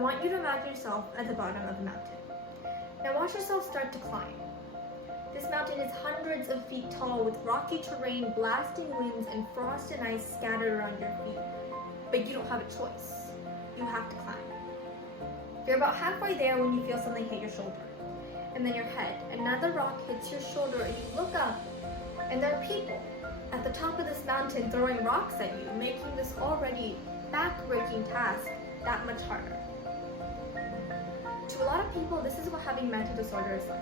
want you to imagine yourself at the bottom of a mountain. Now watch yourself start to climb. This mountain is hundreds of feet tall with rocky terrain, blasting winds, and frost and ice scattered around your feet. But you don't have a choice. You have to climb. You're about halfway there when you feel something hit your shoulder. And then your head. Another rock hits your shoulder and you look up, and there are people at the top of this mountain throwing rocks at you, making this already back-breaking task that much harder. To a lot of people, this is what having mental disorder is like.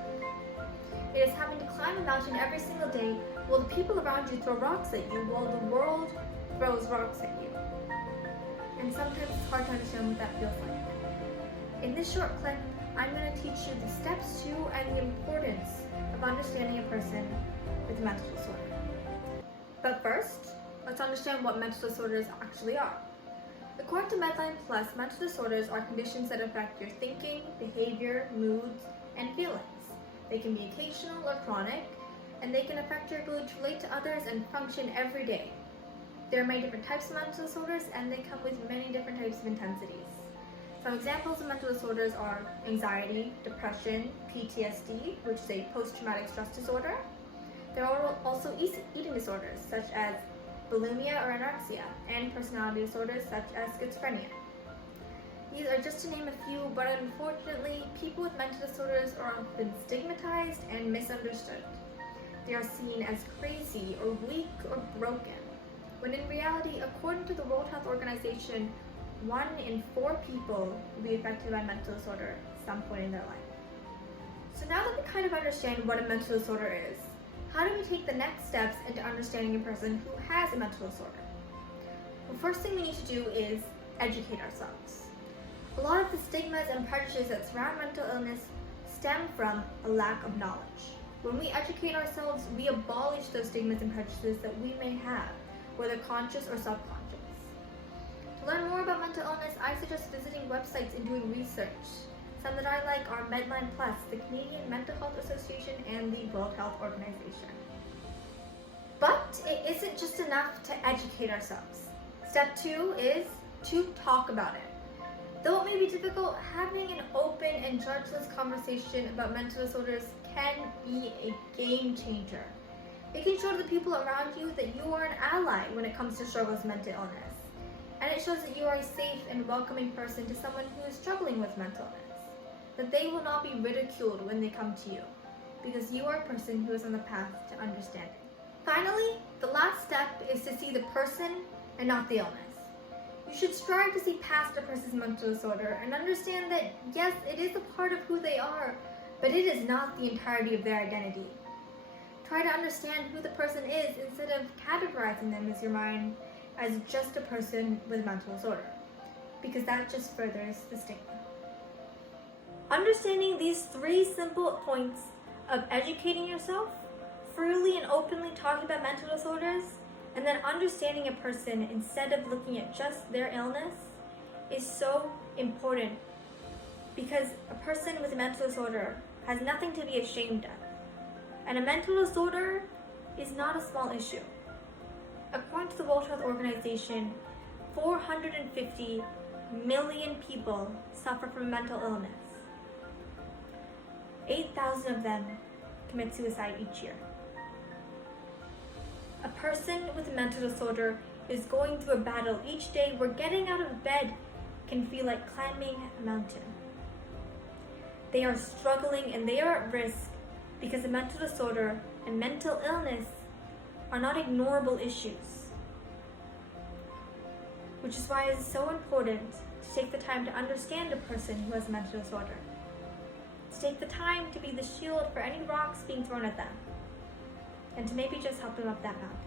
It is having to climb a mountain every single day while the people around you throw rocks at you while the world throws rocks at you. And sometimes it's hard to understand what that feels like. In this short clip, I'm going to teach you the steps to and the importance of understanding a person with a mental disorder. But first, let's understand what mental disorders actually are. According to Medline Plus, mental disorders are conditions that affect your thinking, behavior, moods, and feelings. They can be occasional or chronic, and they can affect your ability to relate to others and function every day. There are many different types of mental disorders, and they come with many different types of intensities. Some examples of mental disorders are anxiety, depression, PTSD, which is a post-traumatic stress disorder. There are also eating disorders, such as bulimia or anorexia, and personality disorders, such as schizophrenia. These are just to name a few, but unfortunately, people with mental disorders are often stigmatized and misunderstood. They are seen as crazy or weak or broken, when in reality, according to the World Health Organization, 1 in 4 people will be affected by mental disorder at some point in their life. So now that we kind of understand what a mental disorder is, how do we take the next steps into understanding a person who has a mental disorder? The first thing we need to do is educate ourselves. A lot of the stigmas and prejudices that surround mental illness stem from a lack of knowledge. When we educate ourselves, we abolish those stigmas and prejudices that we may have, whether conscious or subconscious. To learn more about mental illness, I suggest visiting websites and doing research. Some that I like are Medline Plus, the Canadian Mental Health Association, and the World Health Organization. But it isn't just enough to educate ourselves. Step 2 is to talk about it. Though it may be difficult, having an open and judgeless conversation about mental disorders can be a game changer. It can show to the people around you that you are an ally when it comes to struggles with mental illness. And it shows that you are a safe and welcoming person to someone who is struggling with mental illness. That they will not be ridiculed when they come to you, because you are a person who is on the path to understanding. Finally, the last step is to see the person and not the illness. You should strive to see past a person's mental disorder and understand that, yes, it is a part of who they are, but it is not the entirety of their identity. Try to understand who the person is instead of categorizing them as your mind as just a person with mental disorder, because that just furthers the stigma. Understanding these 3 simple points of educating yourself, freely and openly talking about mental disorders, and then understanding a person instead of looking at just their illness is so important, because a person with a mental disorder has nothing to be ashamed of. And a mental disorder is not a small issue. According to the World Health Organization, 450 million people suffer from mental illness. 8,000 of them commit suicide each year. A person with a mental disorder is going through a battle each day where getting out of bed can feel like climbing a mountain. They are struggling and they are at risk because a mental disorder and mental illness are not ignorable issues. Which is why it is so important to take the time to understand a person who has a mental disorder. To take the time to be the shield for any rocks being thrown at them. And to maybe just help them up that mountain.